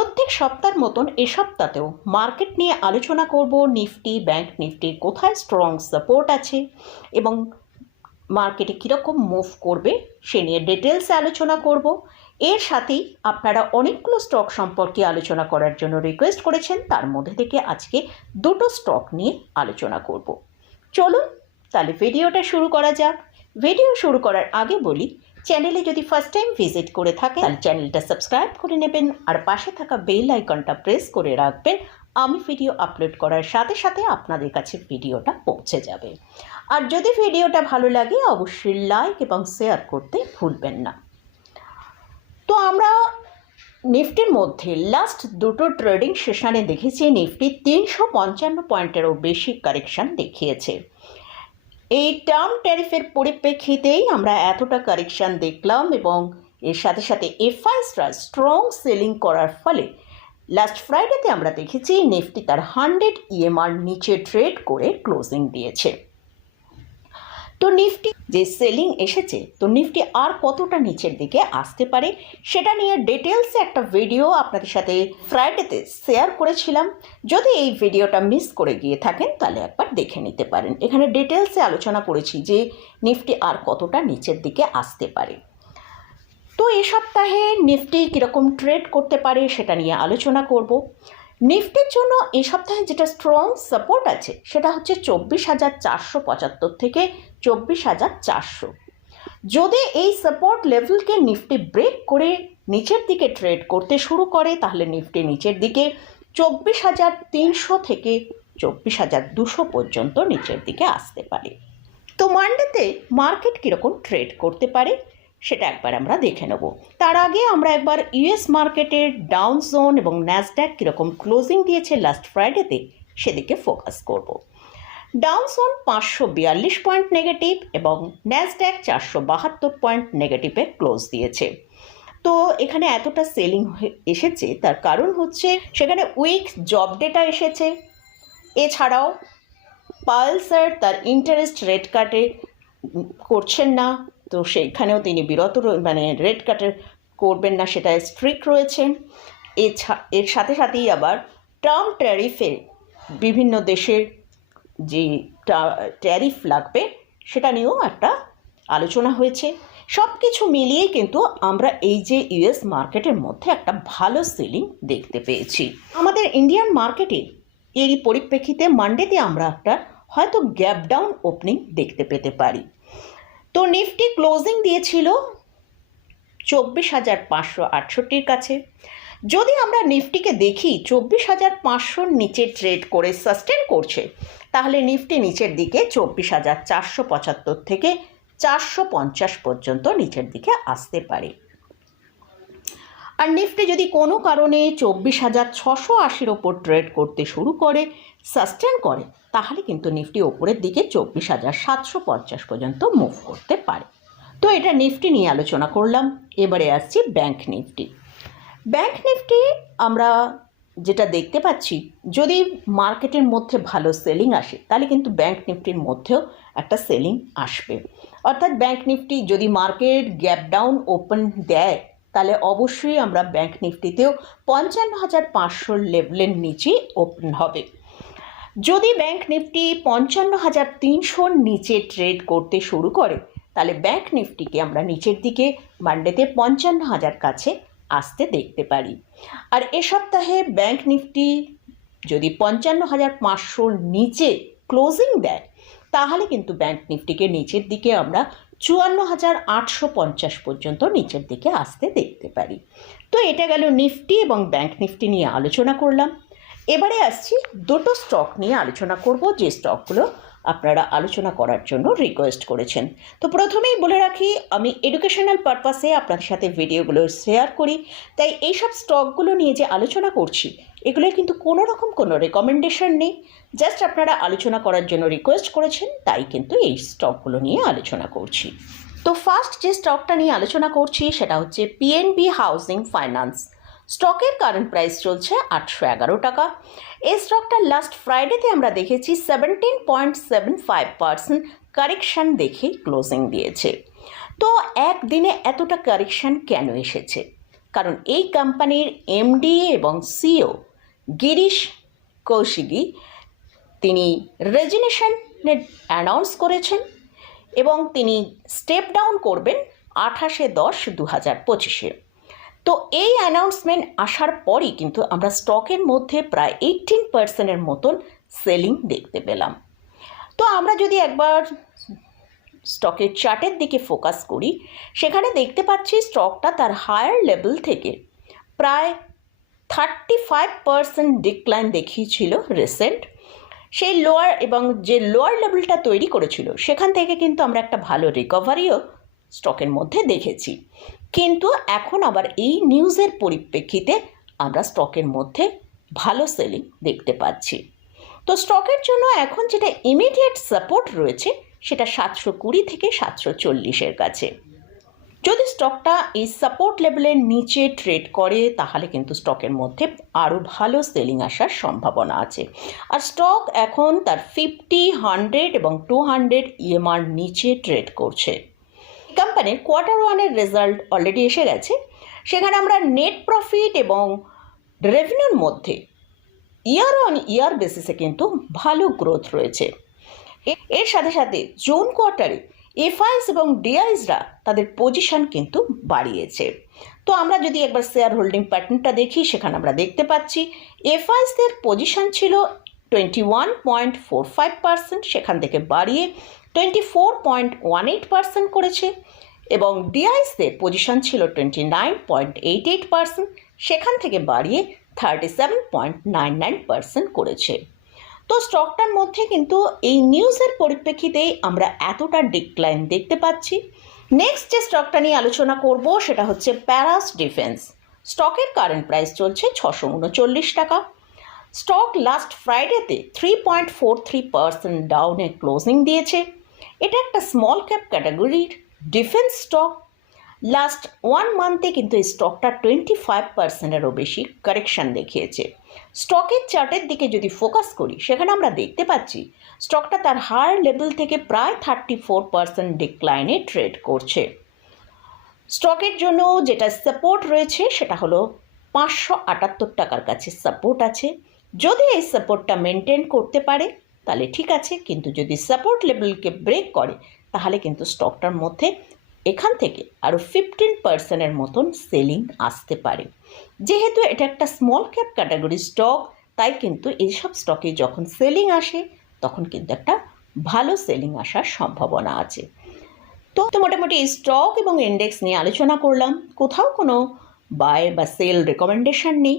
প্রত্যেক সপ্তাহের মতন এ সপ্তাহতেও মার্কেট নিয়ে আলোচনা করব নিফটি, ব্যাংক নিফটির কোথায় স্ট্রং সাপোর্ট আছে এবং মার্কেটে কীরকম মুভ করবে সে নিয়ে ডিটেলসে আলোচনা করব। এর সাথেই আপনারা অনেকগুলো স্টক সম্পর্কে আলোচনা করার জন্য রিকোয়েস্ট করেছেন, তার মধ্যে থেকে আজকে দুটো স্টক নিয়ে আলোচনা করব। চলুন তাহলে ভিডিওটা শুরু করা যাক। ভিডিও শুরু করার আগে বলি চ্যানেলে যদি ফার্স্ট টাইম ভিজিট করে থাকেন, তাহলে চ্যানেলটা সাবস্ক্রাইব করে নেবেন আর পাশে থাকা বেল আইকনটা প্রেস করে রাখবেন। আমি ভিডিও আপলোড করার সাথে সাথে আপনাদের কাছে ভিডিওটা পৌঁছে যাবে। আর যদি ভিডিওটা ভালো লাগে, অবশ্যই লাইক এবং শেয়ার করতে ভুলবেন না। তো আমরা নিফটির মধ্যে লাস্ট দুটো ট্রেডিং সেশনে দেখেছি। নিফটি তিনশো পঞ্চান্ন পয়েন্টেরও বেশি কারেকশন দেখিয়েছে। এই টার্ম ট্যারিফের পরিপ্রেক্ষিতেই আমরা এতটা কারেকশান দেখলাম এবং এর সাথে সাথে এফআইসরা স্ট্রং সেলিং করার ফলে লাস্ট ফ্রাইডেতে আমরা দেখেছি নিফটি তার হান্ড্রেড ইএমআর নিচে ট্রেড করে ক্লোজিং দিয়েছে। তো নিফটি যে সেলিং এসেছে, তো নিফটি আর কতটা নিচের দিকে আসতে পারে সেটা নিয়ে ডিটেলসে একটা ভিডিও আপনাদের সাথে ফ্রাইডেতে শেয়ার করেছিলাম। যদি এই ভিডিওটা মিস করে গিয়ে থাকেন, তাহলে একবার দেখে নিতে পারেন। এখানে ডিটেলসে আলোচনা করেছি যে নিফটি আর কতটা নিচের দিকে আসতে পারে। তো এ সপ্তাহে নিফটি কীরকম ট্রেড করতে পারে সেটা নিয়ে আলোচনা করব। নিফটির জন্য এ সপ্তাহে যেটা স্ট্রং সাপোর্ট আছে, সেটা হচ্ছে চব্বিশ হাজার চারশো পঁচাত্তর থেকে চব্বিশ হাজার চারশো। যদি এই সাপোর্ট লেভেলকে নিফটি ব্রেক করে নিচের দিকে ট্রেড করতে শুরু করে, তাহলে নিফটি নিচের দিকে চব্বিশ হাজার তিনশো থেকে চব্বিশ হাজার দুশো পর্যন্ত নিচের দিকে আসতে পারে। তো মান্ডেতে মার্কেট কীরকম ট্রেড করতে পারে? সেটা একবার আমরা দেখে নেব। তার আগে আমরা একবার ইউএস মার্কেটের ডাউন জোন এবং ন্যাসড্যাক কীরকম ক্লোজিং দিয়েছে লাস্ট ফ্রাইডেতে সেদিকে ফোকাস করব। ডাউন জোন পাঁচশো বিয়াল্লিশ পয়েন্ট নেগেটিভ এবং ন্যাসড্যাক চারশো বাহাত্তর পয়েন্ট নেগেটিভে ক্লোজ দিয়েছে। তো এখানে এতটা সেলিং এসেছে, তার কারণ হচ্ছে সেখানে উইক জব ডেটা এসেছে। এছাড়াও পালসার তার ইন্টারেস্ট রেট কাটে করছেন না। তো সেইখানেও তিনি বিরত মানে রেড কাটের করবেন না সেটা স্ট্রিক্ট রয়েছেন এছা- এর সাথে সাথেই আবার টার্ম ট্যারিফে বিভিন্ন দেশের যে ট্যারিফ লাগবে সেটা নিয়েও একটা আলোচনা হয়েছে। সব কিছু মিলিয়েই কিন্তু আমরা এই যে ইউএস মার্কেটের মধ্যে একটা ভালো সেলিং দেখতে পেয়েছি। আমাদের ইন্ডিয়ান মার্কেটে এরই পরিপ্রেক্ষিতে মানডেতে আমরা একটা হয়তো গ্যাপ ডাউন ওপেনিং দেখতে পেতে পারি। তো নিফটি ক্লোজিং দিয়েছিল চব্বিশ হাজার পাঁচশো আটষট্টির কাছে। যদি আমরা নিফটিকে দেখি, চব্বিশ হাজার পাঁচশোর নিচে ট্রেড করে সাস্টেন করছে, তাহলে নিফটি নিচের দিকে চব্বিশ হাজার চারশো পঁচাত্তর থেকে চারশো পঞ্চাশ পর্যন্ত নিচের দিকে আসতে পারে। আর নিফটি যদি কোনো কারণে চব্বিশ হাজার ছশো আশির ওপর ট্রেড করতে শুরু করে সাস্টেন করে, তাহলে কিন্তু নিফটি ওপরের দিকে চব্বিশ হাজার সাতশো পঞ্চাশ পর্যন্ত মুভ করতে পারে। তো এটা নিফটি নিয়ে আলোচনা করলাম, এবারে আসছি ব্যাংক নিফটি। ব্যাংক নিফটি আমরা যেটা দেখতে পাচ্ছি, যদি মার্কেটের মধ্যে ভালো সেলিং আসে, তাহলে কিন্তু ব্যাংক নিফটির মধ্যেও একটা সেলিং আসবে। অর্থাৎ ব্যাংক নিফটি যদি মার্কেট গ্যাপ ডাউন ওপেন দেয়, তাহলে অবশ্যই আমরা ব্যাংক নিফটিতেও পঞ্চান্ন হাজার পাঁচশোর লেভেলের নিচে ওপেন হবে। যদি ব্যাংক নিফটি পঞ্চান্ন হাজার তিনশোর নিচে ট্রেড করতে শুরু করে, তাহলে ব্যাংক নিফটিকে আমরা নিচের দিকে মান্ডেতে পঞ্চান্ন হাজার কাছে আসতে দেখতে পারি। আর এ সপ্তাহে ব্যাংক নিফটি যদি পঞ্চান্ন হাজার পাঁচশোর নিচে ক্লোজিং দেয়, তাহলে কিন্তু ব্যাংক নিফটিকে নিচের দিকে আমরা চুয়ান্ন হাজার আটশো পঞ্চাশ পর্যন্ত নিচের দিকে আসতে দেখতে পারি। তো এটা গেল নিফটি এবং ব্যাংক নিফটি নিয়ে আলোচনা করলাম। এবারে আসছি দুটো স্টক নিয়ে আলোচনা করব। যে স্টকগুলো আপনারা আলোচনা করার জন্য রিকোয়েস্ট করেছেন। তো প্রথমেই বলে রাখি, আমি এডুকেশনাল পারপাসে আপনাদের সাথে ভিডিওগুলো শেয়ার করি। তাই এইসব স্টকগুলো নিয়ে যে আলোচনা করছি এগুলো কিন্তু কোনো রকম কোনো রেকমেন্ডেশন নেই। জাস্ট আপনারা আলোচনা করার জন্য রিকোয়েস্ট করেছেন, তাই কিন্তু এই স্টকগুলো নিয়ে আলোচনা করছি। তো ফার্স্ট যে স্টকটা নিয়ে আলোচনা করছি, সেটা হচ্ছে পিএনবি হাউজিং ফাইন্যান্স স্টকের কারেন্ট প্রাইস চলছে আটশো এগারো টাকা। এই স্টকটা লাস্ট ফ্রাইডেতে আমরা দেখেছি seventeen point seven five percent correction দেখে ক্লোজিং দিয়েছে। তো একদিনে এতটা কারেকশান কেন এসেছে? কারণ এই কোম্পানির এমডি এবং সিও গিরিশ কৌশিকী, তিনি রেজিনেশনের অ্যানাউন্স করেছেন এবং তিনি স্টেপ ডাউন করবেন আঠাশে দশ দু হাজার পঁচিশে। তো এই অ্যানাউন্সমেন্ট আসার পরই কিন্তু আমরা স্টকের মধ্যে প্রায় এইটিন পার্সেন্টের মতন সেলিং দেখতে পেলাম। তো আমরা যদি একবার স্টকের চার্টের দিকে ফোকাস করি, সেখানে দেখতে পাচ্ছি স্টকটা তার হায়ার লেভেল থেকে প্রায় থার্টি ফাইভ পার্সেন্ট ডিক্লাইন দেখিয়েছিল রিসেন্ট সেই লোয়ার এবং যে লোয়ার লেভেলটা তৈরি করেছিল, সেখান থেকে কিন্তু আমরা একটা ভালো রিকভারিও স্টকের মধ্যে দেখেছি। কিন্তু এখন আবার এই নিউজের পরিপ্রেক্ষিতে আমরা স্টকের মধ্যে ভালো সেলিং দেখতে পাচ্ছি। তো স্টকের জন্য এখন যেটা ইমিডিয়েট সাপোর্ট রয়েছে, সেটা সাতশো কুড়ি থেকে সাতশো চল্লিশের কাছে। যদি স্টকটা এই সাপোর্ট লেভেলের নিচে ট্রেড করে, তাহলে কিন্তু স্টকের মধ্যে আরও ভালো সেলিং আসার সম্ভাবনা আছে। আর স্টক এখন তার ফিফটি হান্ড্রেড এবং টু হান্ড্রেড ইএমআর নিচে ট্রেড করছে। কোম্পানির কোয়ার্টার ওয়ানের রেজাল্ট অলরেডি এসে গেছে। সেখানে আমরা নেট প্রফিট এবং রেভিনিউর মধ্যে ইয়ার অন ইয়ার বেসিসে কিন্তু ভালো গ্রোথ রয়েছে। এর সাথে সাথে জুন কোয়ার্টারে এফআইএস এবং ডিআইসরা তাদের পজিশন কিন্তু বাড়িয়েছে। তো আমরা যদি একবার শেয়ার হোল্ডিং প্যাটার্নটা দেখি, সেখানে আমরা দেখতে পাচ্ছি এফআইএসদের পজিশন ছিল twenty one point four five percent সেখান থেকে বাড়িয়ে twenty four point one eight percent করেছে এবং ডিআইসদের পজিশন ছিল twenty nine point eight eight percent. সেখান থেকে বাড়িয়ে thirty seven point nine nine percent করেছে। তো স্টকটার মধ্যে কিন্তু এই নিউজের পরিপ্রেক্ষিতেই আমরা এতটা ডিক্লাইন দেখতে পাচ্ছি। নেক্সট যে স্টকটা নিয়ে আলোচনা করব সেটা হচ্ছে প্যারাস ডিফেন্স। স্টকের কারেন্ট প্রাইস চলছে ছশো উনচল্লিশ টাকা। Stock last ফ্রাইডেতে three point four three percent ডাউনে ক্লোজিং দিয়েছে। এটা একটা স্মল ক্যাপ ক্যাটাগরির ডিফেন্স স্টক লাস্ট ওয়ান মান্থে কিন্তু এই স্টকটা টোয়েন্টি ফাইভ পার্সেন্টেরও বেশি কারেকশান দেখিয়েছে। স্টকের চার্টের দিকে যদি ফোকাস করি, সেখানে আমরা দেখতে পাচ্ছি স্টকটা তার হায়ার লেভেল থেকে প্রায় থার্টি ফোর পার্সেন্ট ডিক্লাইনে ট্রেড করছে। স্টকের জন্য যেটা সাপোর্ট রয়েছে, সেটা হলো পাঁচশো আটাত্তর টাকার কাছে সাপোর্ট আছে। যদি এই সাপোর্টটা মেনটেন করতে পারে তাহলে ঠিক আছে, কিন্তু যদি সাপোর্ট লেভেলকে ব্রেক করে, তাহলে কিন্তু স্টকটার মধ্যে এখান থেকে আরও ফিফটিন পার্সেন্টের মতন সেলিং আসতে পারে। যেহেতু এটা একটা স্মল ক্যাপ ক্যাটাগরি স্টক তাই কিন্তু এইসব স্টকে যখন সেলিং আসে, তখন কিন্তু একটা ভালো সেলিং আসার সম্ভাবনা আছে। তো মোটামুটি স্টক এবং ইন্ডেক্স নিয়ে আলোচনা করলাম। কোথাও কোনো বাই বা সেল রেকমেন্ডেশন নেই।